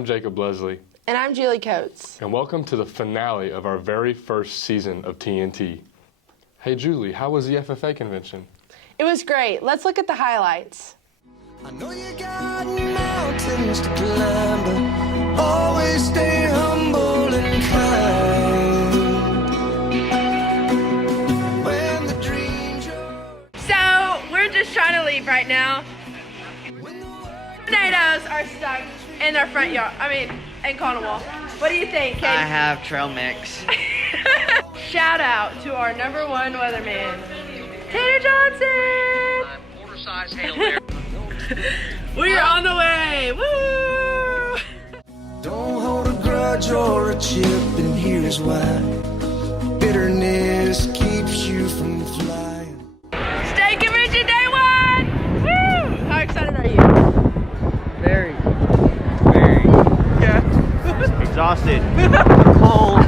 I'm Jacob Leslie. And I'm Julie Coates. And welcome to the finale of our very first season of TNT. Hey Julie, how was the FFA convention? It was great. Let's look at the highlights. I know you got mountains to climb, but always stay humble and kind. When the dreams So, we're just trying to leave right now. Tornadoes are stuck in our front yard. In Konawa. What do you think, Katie? I have trail mix. Shout out to our #1 weatherman, Tanner Johnson! Quarter-size hail there. We're on the way! Woo! don't hold a grudge or a chip, and here's why. Bitterness keeps you from flying. State Convention Day 1! Woo! How excited are you? Very. Yeah. Exhausted. Cold.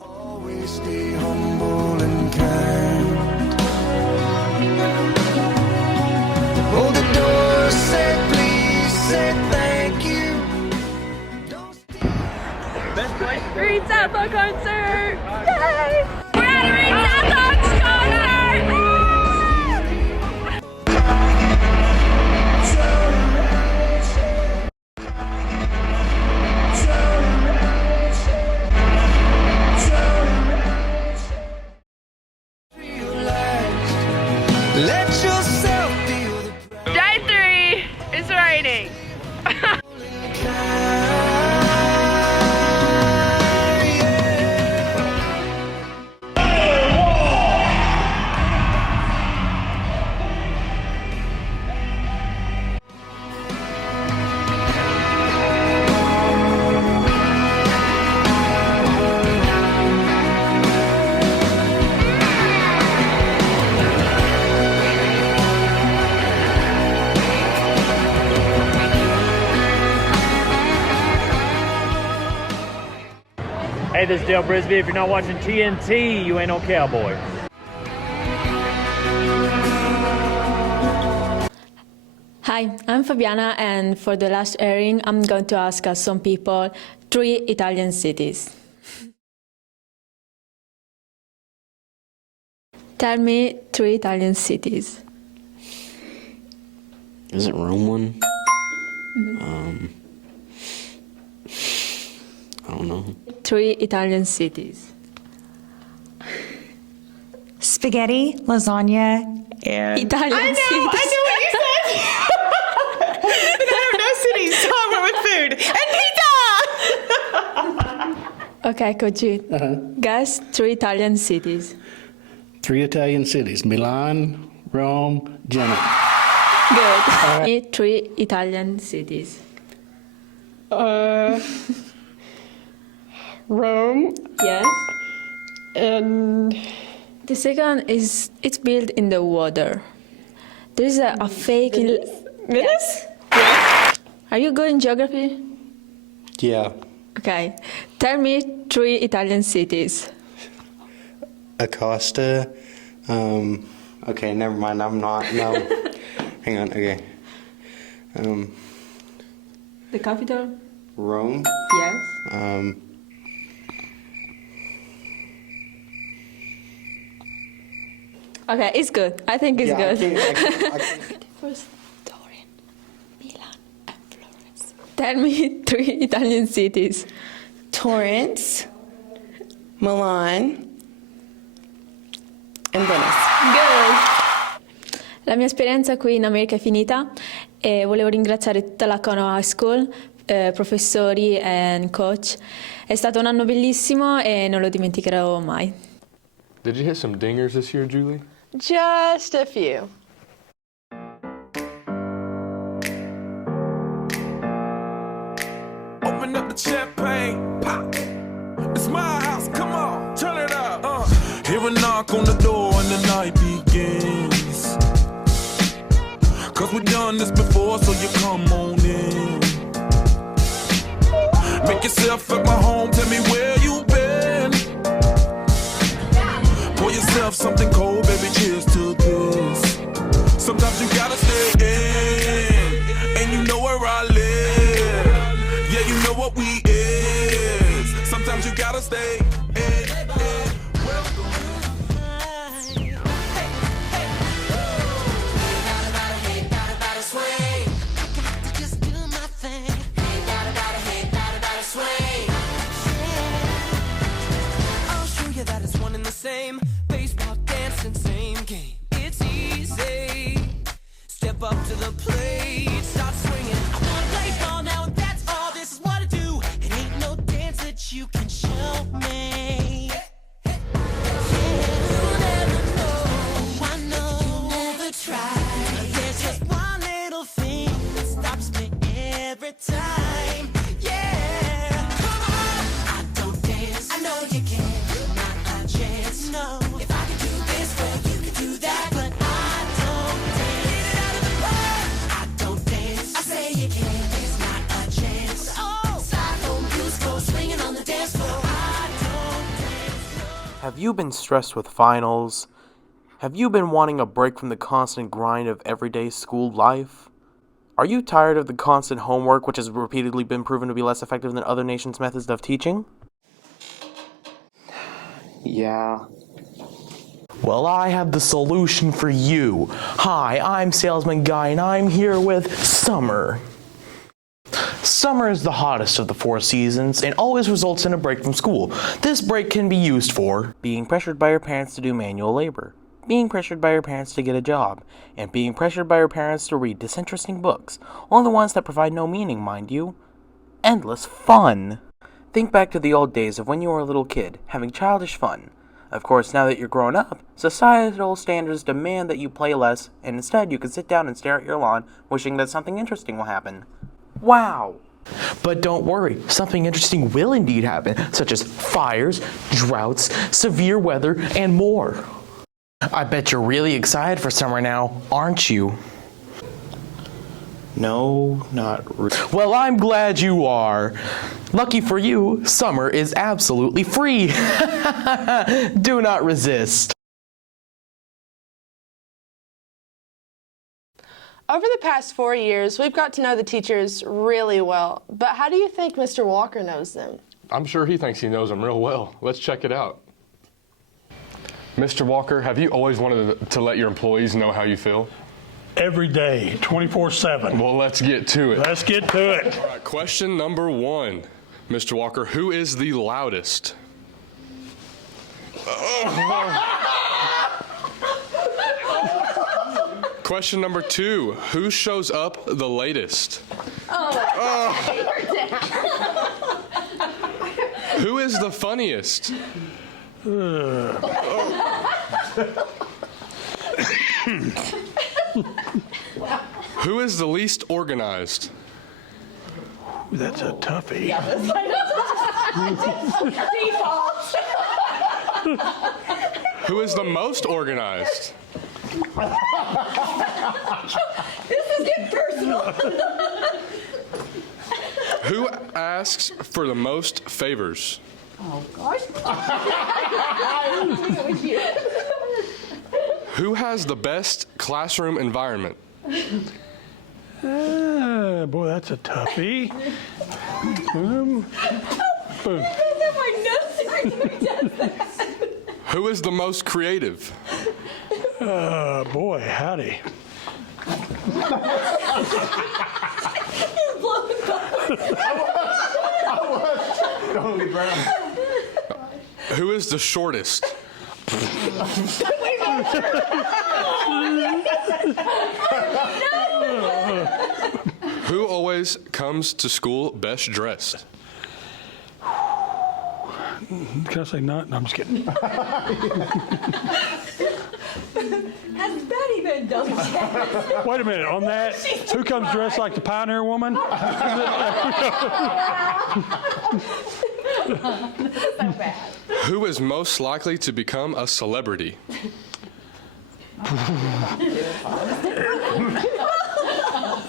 Always stay humble and kind. Hold the door, say please, say thank you. Best place. Reed Southall concert! Yay! We're at a Reed Southall concert! Woo! Let yourself feel the Day 3 is raining. Hey, this is Dale Brisby. If you're not watching TNT, you ain't no cowboy. Hi, I'm Fabiana, and for the last airing, I'm going to ask some people 3 Italian cities. Tell me 3 Italian cities. Isn't Rome one? I don't know. 3 Italian cities. Spaghetti, lasagna, and Italian cities. I know what you said. But I don't know cities, so I went with food. And pizza! Okay, Koji. Guess 3 Italian cities. 3 Italian cities: Milan, Rome, Genoa. Good. 3 Italian cities. Rome, Yes. and The second is it's built in the water. There's a fake. Venice? Are you good in geography? Yeah. Okay. Tell me 3 Italian cities. Acosta. Okay, never mind. I'm not. No. Hang on. Okay. The capital? Rome. Yes. Okay, it's good. I think it's Yeah, good. First, Turin, Milan, and Florence. Tell me 3 Italian cities. Torrance, Milan, and Venice. Good. La mia esperienza qui in America è finita e volevo ringraziare tutta la Konawa High School, professori e coach. È stato un anno bellissimo e non lo dimenticherò mai. Did you hit some dingers this year, Julie? Just a few. Open up the champagne, pop. It's my house, come on, turn it up. Hear a knock on the door and the night begins. Cause we've done this before, so you come on in. Make yourself at my home, tell me where you been. Pour yourself something on stage. Welcome. Same baseball, dancing, same game. It's easy. Step up to the plate, start swinging. I wanna play ball now, and that's all. This is what I do. It ain't no dance that you can show me. You'll never know. I know. You never try. There's just one little thing that stops me every time. Yeah. Come on. I don't dance. I know you can. No, if I could do this, well, you could do that, but I don't dance. Get it out of the park. I don't dance. I say you can't. There's not a chance. Oh, slide home, blues go swinging on the dance floor. I don't dance. No. Have you been stressed with finals? Have you been wanting a break from the constant grind of everyday school life? Are you tired of the constant homework, which has repeatedly been proven to be less effective than other nations' methods of teaching? Yeah. Well, I have the solution for you. Hi, I'm Salesman Guy, and I'm here with summer. Summer is the hottest of the 4 seasons and always results in a break from school. This break can be used for being pressured by your parents to do manual labor, being pressured by your parents to get a job, and being pressured by your parents to read disinteresting books, only the ones that provide no meaning, mind you. Endless fun. Think back to the old days of when you were a little kid, having childish fun. Of course, now that you're grown up, societal standards demand that you play less, and instead you can sit down and stare at your lawn, wishing that something interesting will happen. Wow! But don't worry, something interesting will indeed happen, such as fires, droughts, severe weather, and more. I bet you're really excited for summer now, aren't you? No, not really. Well, I'm glad you are. Lucky for you, summer is absolutely free. Do not resist. Over the past 4 years, we've got to know the teachers really well. But how do you think Mr. Walker knows them? I'm sure he thinks he knows them real well. Let's check it out. Mr. Walker, have you always wanted to let your employees know how you feel? Every day, 24/7. Well, let's get to it. Let's get to it. All right, question number 1. Mr. Walker, who is the loudest? Question number 2, who shows up the latest? Who is the funniest? Who is the least organized? That's a toughie. Who is the most organized? This is getting personal. Who asks for the most favors? Oh, gosh. Who has the best classroom environment? Boy, that's a toughie. Who is the most creative? Boy, howdy. Who is the shortest? Who always comes to school best dressed? Can I say not? No, I'm just kidding. Has Betty been double checked? Wait a minute, on that, who comes dressed like the Pioneer Woman? So bad. Who is most likely to become a celebrity?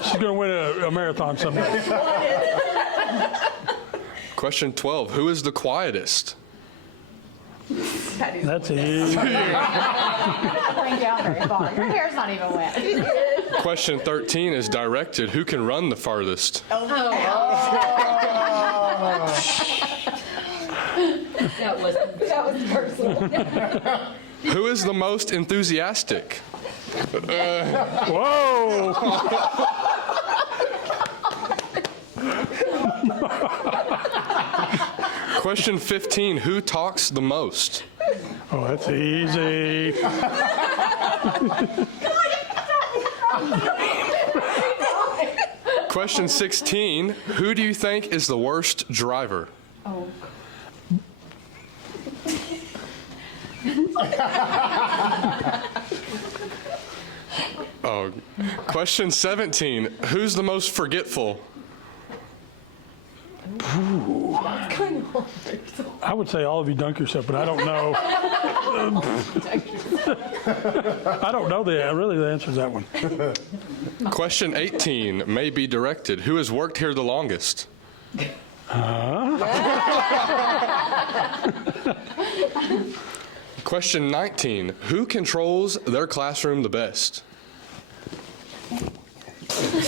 She's going to win a marathon someday. Question 12. Who is the quietest? That's easy. Not going down very far. Her hair's not even wet. Question 13 is directed. Who can run the farthest? That was personal. Who is the most enthusiastic? Whoa! Question 15, who talks the most? Oh, that's easy. Question 16, who do you think is the worst driver? Oh. Oh. Question 17, who's the most forgetful? Ooh. I would say all of you dunk yourself, but I don't know. I don't know really the answer to that one. Question 18 may be directed. Who has worked here the longest? Question 19, who controls their classroom the best?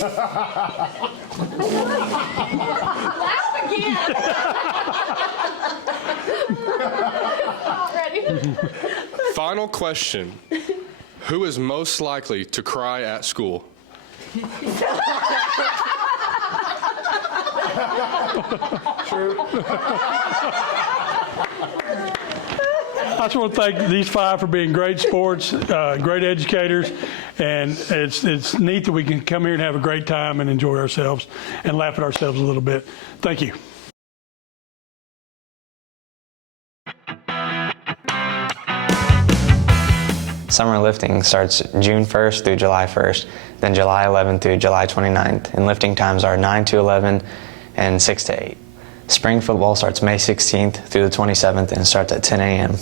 Laugh again. Already. Final question, who is most likely to cry at school? True. I just want to thank these 5 for being great sports, great educators, and it's neat that we can come here and have a great time and enjoy ourselves and laugh at ourselves a little bit. Thank you. Summer lifting starts June 1st through July 1st, then July 11th through July 29th, and lifting times are 9 to 11 and 6 to 8. Spring football starts May 16th through the 27th and starts at 10 a.m.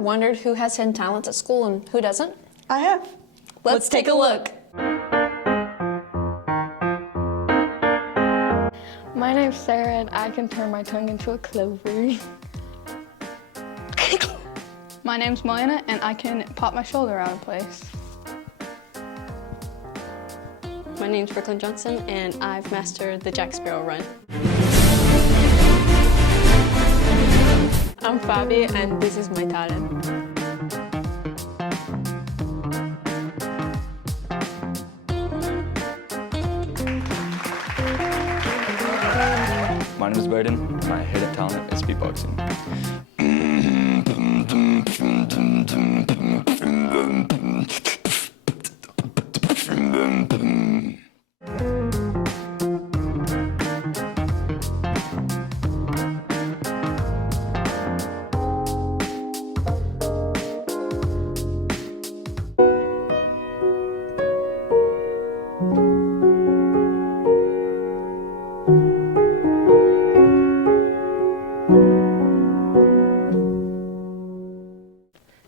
Wondered who has hidden talents at school and who doesn't? I have. Let's take a look. My name's Sarah and I can turn my tongue into a clover. My name's Moana and I can pop my shoulder out of place. My name's Brooklyn Johnson and I've mastered the Jack Sparrow run. I'm Fabi and this is my talent. name is Braden. My hidden talent is beatboxing.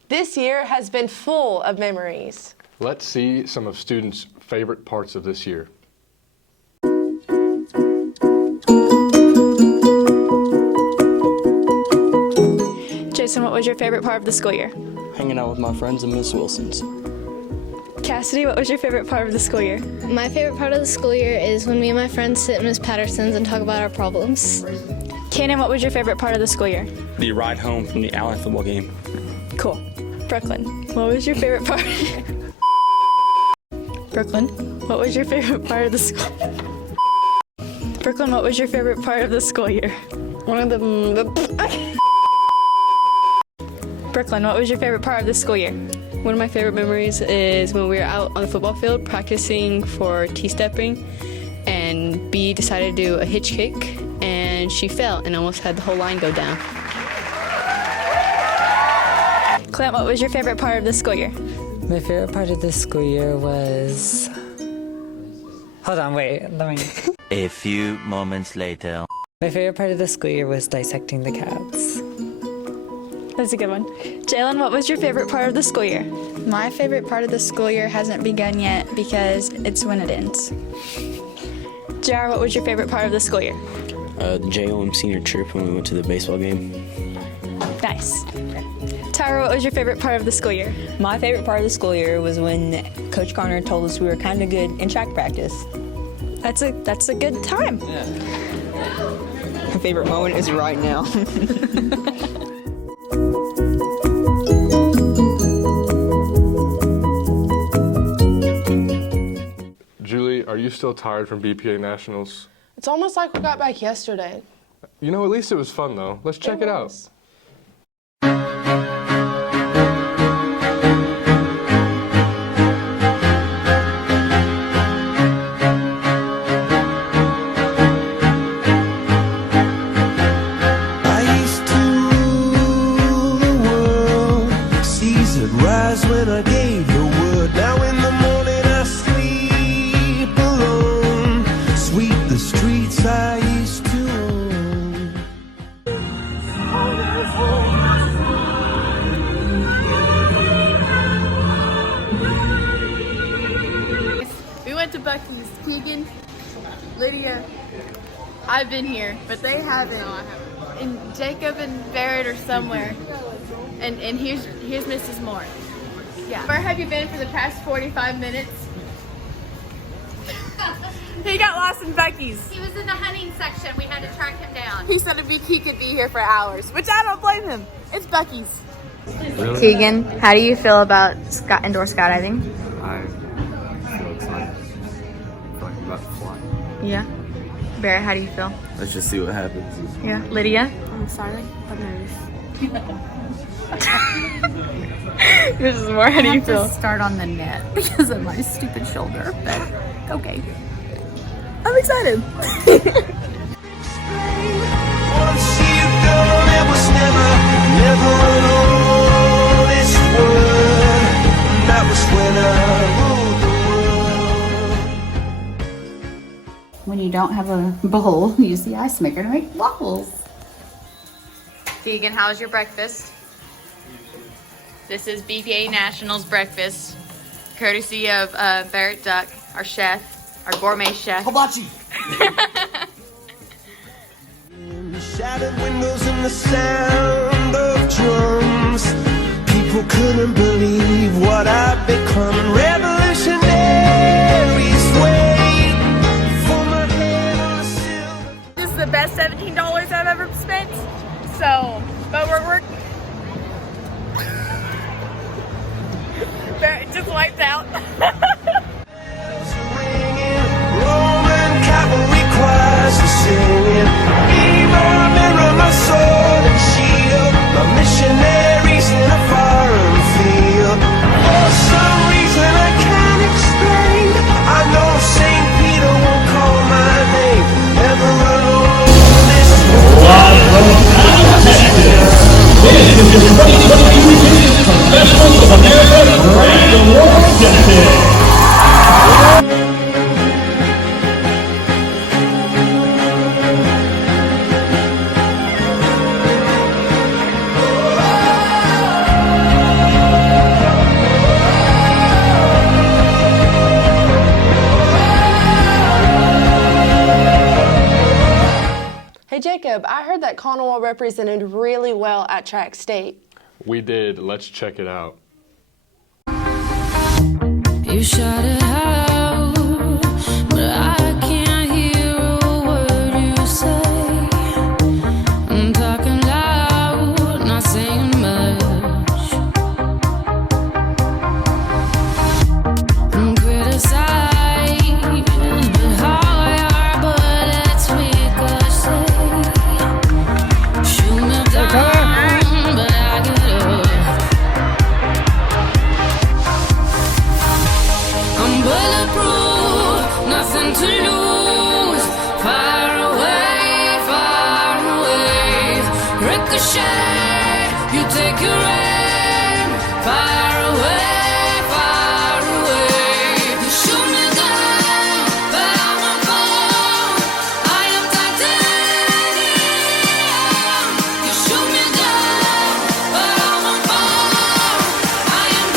This year has been full of memories. Let's see some of students' favorite parts of this year. Jason, what was your favorite part of the school year? Hanging out with my friends and Miss Wilson's. Cassidy, what was your favorite part of the school year? My favorite part of the school year is when me and my friends sit in Miss Patterson's and talk about our problems. Kanan, what was your favorite part of the school year? The ride home from the Allen football game. Cool. Brooklyn, what was your favorite part? Brooklyn, what was your favorite part of the school? Brooklyn, what was your favorite part of the school year? One of them. Brooklyn, what was your favorite part of the school year? One of my favorite memories is when we were out on the football field practicing for T-stepping, and B decided to do a hitch kick, and she fell and almost had the whole line go down. Clint, what was your favorite part of the school year? My favorite part of the school year was... Hold on, wait, let me... A few moments later. My favorite part of the school year was dissecting the cats. That's a good one. Jalen, what was your favorite part of the school year? My favorite part of the school year hasn't begun yet because it's when it ends. JR, what was your favorite part of the school year? The JOM senior trip when we went to the baseball game. Nice. Tyra, what was your favorite part of the school year? My favorite part of the school year was when Coach Garner told us we were kind of good in track practice. That's a good time. Yeah. My favorite moment is right now. Julie, are you still tired from BPA Nationals? It's almost like we got back yesterday. You know, at least it was fun, though. Let's check it out. When I gave the word, now in the morning I sleep alone. Sweep the streets I used to own. We went to Bucky's. Keegan, Lydia, I've been here, but they haven't. No, I haven't. And Jacob and Barrett are somewhere. And here's Mrs. Moore. Yeah. Where have you been for the past 45 minutes? He got lost in Bucky's. He was in the hunting section. We had to track him down. He said he could be here for hours, which I don't blame him. It's Bucky's. Really? Keegan, how do you feel about indoor skydiving? I feel excited. I'm about to fly. Yeah. Barrett, how do you feel? Let's just see what happens. Yeah. Lydia? I'm excited. I'm nervous. Mrs. Moore, how do you feel? I have to start on the net because of my stupid shoulder, but okay. I'm excited. Once you've gone, it was never an honest word. That was when I ruled the world. When you don't have a bowl, use the ice maker to make waffles. Keegan, how's your breakfast? This is BPA Nationals breakfast, courtesy of Barrett Duck, our chef, our gourmet chef. Hibachi! Shattered windows and the sound of drums. People couldn't believe what I'd become. Revolutionaries wait for my head on a silver. This is the best $17 I've ever spent. So, but we're just wiped out. Roman cavalry choirs are singing. Jacob, I heard that Konawa represented really well at track state. We did. Let's check it out. You shout it out, but I can't hear a word you say. I'm talking loud, not saying much. I'm criticized, but how your bullets ricochet. Shoot me down, but I get up. I'm bulletproof, nothing to lose. Far away, ricochet. You take your aim. Far away. You shoot me down, but I won't fall. I am titanium. You shoot me down, but I won't fall. I am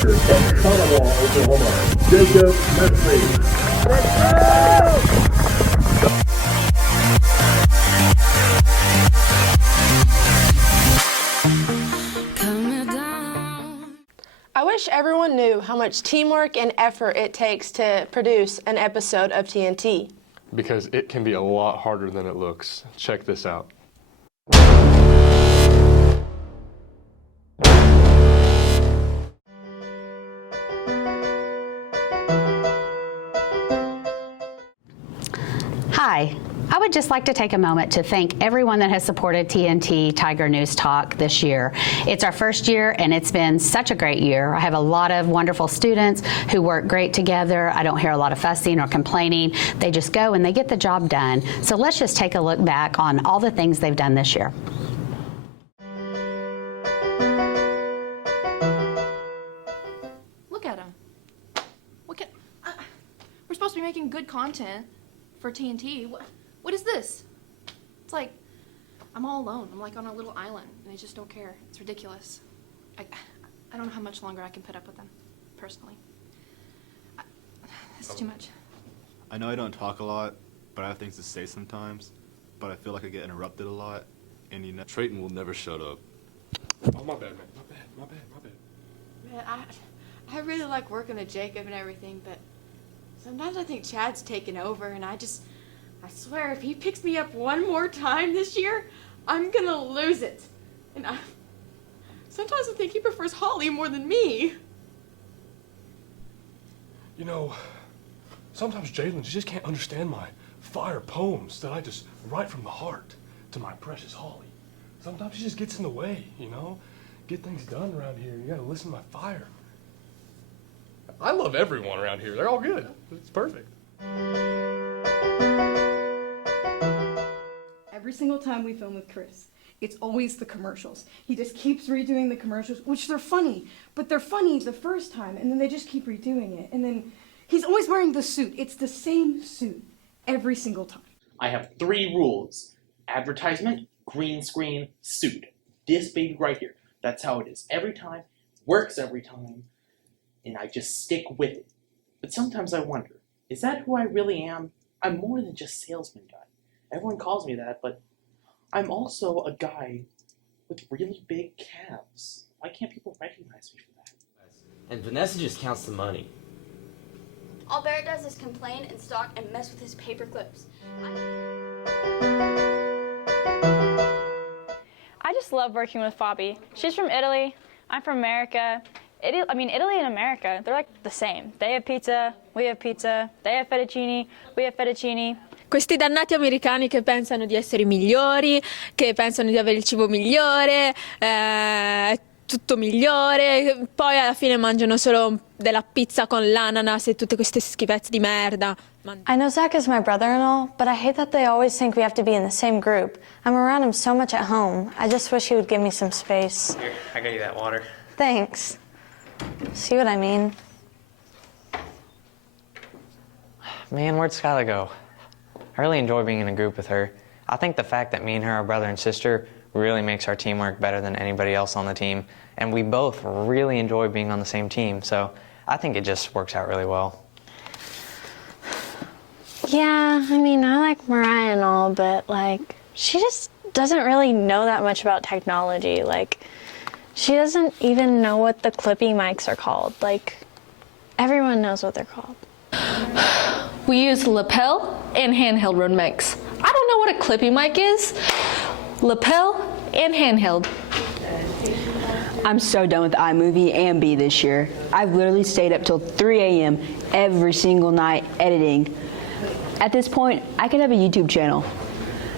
From Konawa, Oklahoma, Jacob Nestle. I wish everyone knew how much teamwork and effort it takes to produce an episode of TNT. Because it can be a lot harder than it looks. Check this out. Hi. I would just like to take a moment to thank everyone that has supported TNT Tiger News Talk this year. It's our first year and it's been such a great year. I have a lot of wonderful students who work great together. I don't hear a lot of fussing or complaining. They just go and they get the job done. So let's just take a look back on all the things they've done this year. Look at him. We're supposed to be making good content for TNT. What is this? It's like I'm all alone. I'm like on a little island, and they just don't care. It's ridiculous. I don't know how much longer I can put up with them, personally. This is too much. I know I don't talk a lot, but I have things to say sometimes. But I feel like I get interrupted a lot, and you know, Trayton will never shut up. Oh, my bad, man. My bad. Man, I really like working with Jacob and everything, but sometimes I think Chad's taken over, and I swear, if he picks me up one more time this year, I'm gonna lose it. And sometimes I think he prefers Holly more than me. You know, sometimes Jalen just can't understand my fire poems that I just write from the heart to my precious Holly. Sometimes she just gets in the way, you know? Get things done around here. You gotta listen to my fire. I love everyone around here. They're all good. It's perfect. Every single time we film with Chris, it's always the commercials. He just keeps redoing the commercials, which they're funny, but they're funny the first time, and then they just keep redoing it. And then he's always wearing the suit. It's the same suit every single time. I have 3 rules. Advertisement, green screen, suit. This baby right here. That's how it is every time, works every time, and I just stick with it. But sometimes I wonder, is that who I really am? I'm more than just salesman guy. Everyone calls me that, but I'm also a guy with really big calves. Why can't people recognize me for that? And Vanessa just counts the money. All Barrett does is complain and stalk and mess with his paper clips. I just love working with Fabi. She's from Italy. I'm from America. Italy and America, they're like the same. They have pizza, we have pizza. They have fettuccine, we have fettuccine. Questi dannati americani che pensano di essere migliori, che pensano di avere il cibo migliore, tutto migliore, poi alla fine mangiano solo della pizza con l'ananas e tutte queste schifezze di merda. I know Zach is my brother and all, but I hate that they always think we have to be in the same group. I'm around him so much at home. I just wish he would give me some space. Here, I got you that water. Thanks. See what I mean? Man, where'd Skylar go? I really enjoy being in a group with her. I think the fact that me and her are brother and sister really makes our teamwork better than anybody else on the team. And we both really enjoy being on the same team, so I think it just works out really well. Yeah, I mean, I like Mariah and all, but, like, she just doesn't really know that much about technology. Like, she doesn't even know what the clippy mics are called. Like, everyone knows what they're called. We use lapel and handheld road mics. I don't know what a clippy mic is. Lapel and handheld. I'm so done with iMovie and B this year. I've literally stayed up till 3 a.m. every single night editing. At this point, I could have a YouTube channel.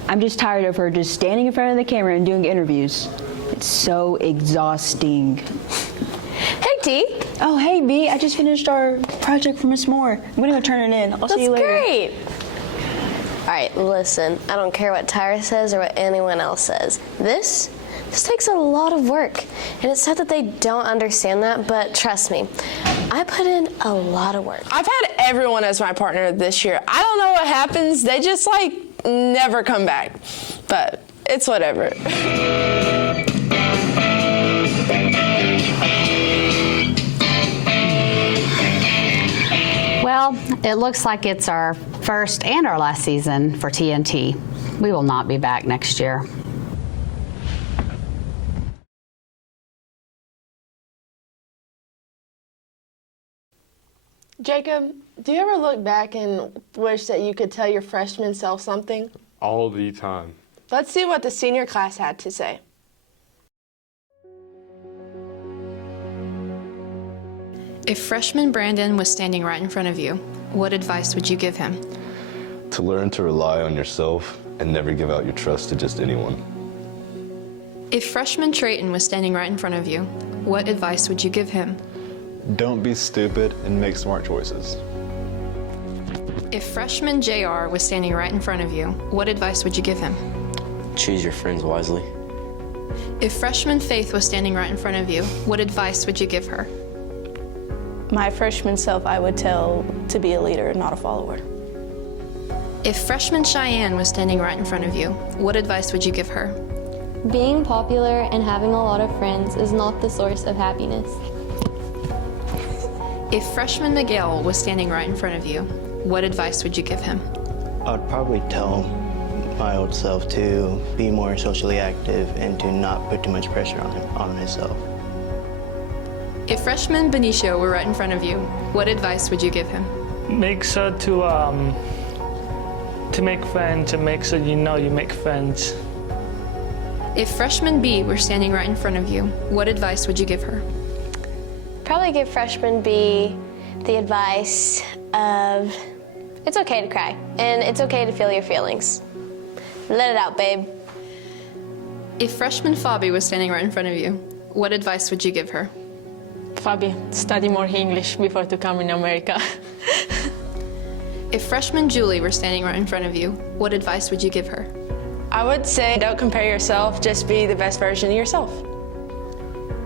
I'm just tired of her just standing in front of the camera and doing interviews. It's so exhausting. Hey, T. Oh, hey, B. I just finished our project for Miss Moore. I'm gonna go turn it in. I'll see you later. That's great. All right, listen. I don't care what Tyra says or what anyone else says. This takes a lot of work. And it's sad that they don't understand that, but trust me, I put in a lot of work. I've had everyone as my partner this year. I don't know what happens. They just, like, never come back. But it's whatever. Well, it looks like it's our first and our last season for TNT. We will not be back next year. Jacob, do you ever look back and wish that you could tell your freshman self something? All the time. Let's see what the senior class had to say. If freshman Brandon was standing right in front of you, what advice would you give him? To learn to rely on yourself and never give out your trust to just anyone. If freshman Trayton was standing right in front of you, what advice would you give him? Don't be stupid and make smart choices. If freshman JR was standing right in front of you, what advice would you give him? Choose your friends wisely. If freshman Faith was standing right in front of you, what advice would you give her? My freshman self, I would tell to be a leader, not a follower. If freshman Cheyenne was standing right in front of you, what advice would you give her? Being popular and having a lot of friends is not the source of happiness. If freshman Miguel was standing right in front of you, what advice would you give him? I'd probably tell my old self to be more socially active and to not put too much pressure on himself. If freshman Benicio were right in front of you, what advice would you give him? Make sure to make friends and make sure you know you make friends. If freshman B were standing right in front of you, what advice would you give her? Probably give freshman B the advice of it's okay to cry and it's okay to feel your feelings. Let it out, babe. If freshman Fabi was standing right in front of you, what advice would you give her? Fabi, study more English before to come in America. If freshman Julie were standing right in front of you, what advice would you give her? I would say don't compare yourself, just be the best version of yourself.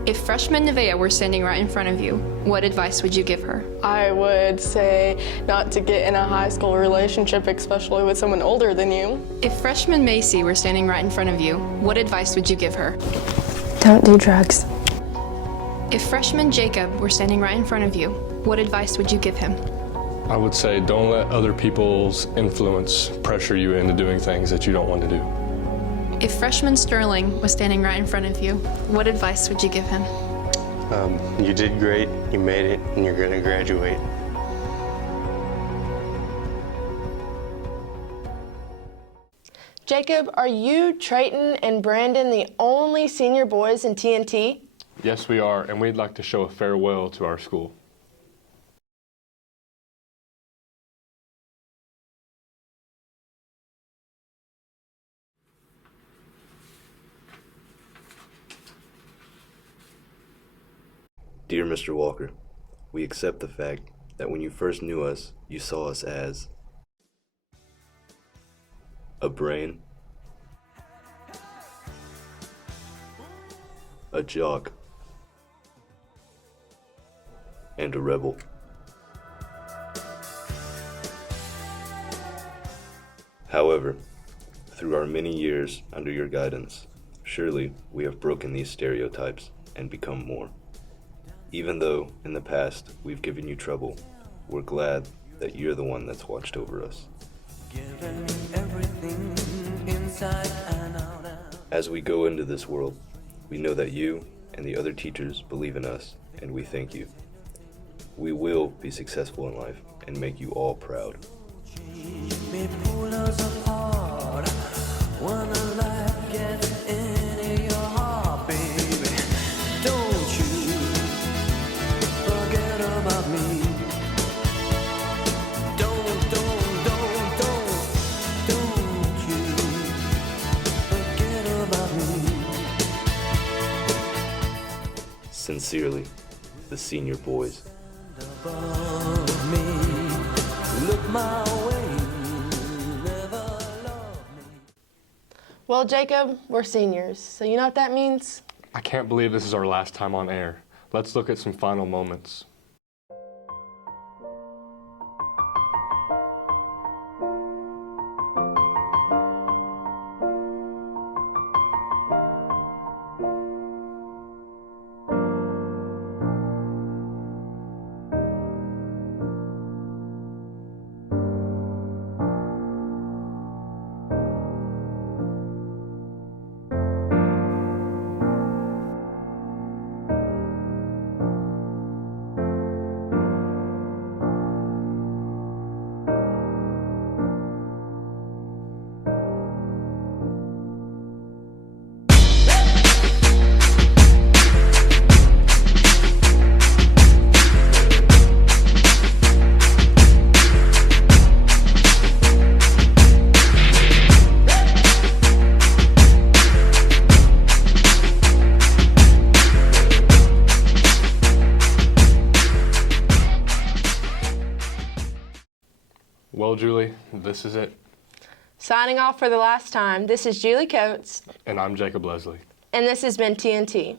If freshman Nevaeh were standing right in front of you, what advice would you give her? I would say not to get in a high school relationship, especially with someone older than you. If freshman Macy were standing right in front of you, what advice would you give her? Don't do drugs. If freshman Jacob were standing right in front of you, what advice would you give him? I would say don't let other people's influence pressure you into doing things that you don't want to do. If freshman Sterling was standing right in front of you, what advice would you give him? You did great, you made it, and you're going to graduate. Jacob, are you, Trayton, and Brandon the only senior boys in TNT? Yes, we are, and we'd like to show a farewell to our school. Dear Mr. Walker, we accept the fact that when you first knew us, you saw us as a brain, a jock, and a rebel. However, through our many years under your guidance, surely we have broken these stereotypes and become more. Even though in the past we've given you trouble, we're glad that you're the one that's watched over us. As we go into this world, we know that you and the other teachers believe in us, and we thank you. We will be successful in life and make you all proud. Sincerely, the senior boys. Well, Jacob, we're seniors, so you know what that means? I can't believe this is our last time on air. Let's look at some final moments. Well, Julie, this is it. Signing off for the last time, this is Julie Coates. And I'm Jacob Leslie. And this has been TNT.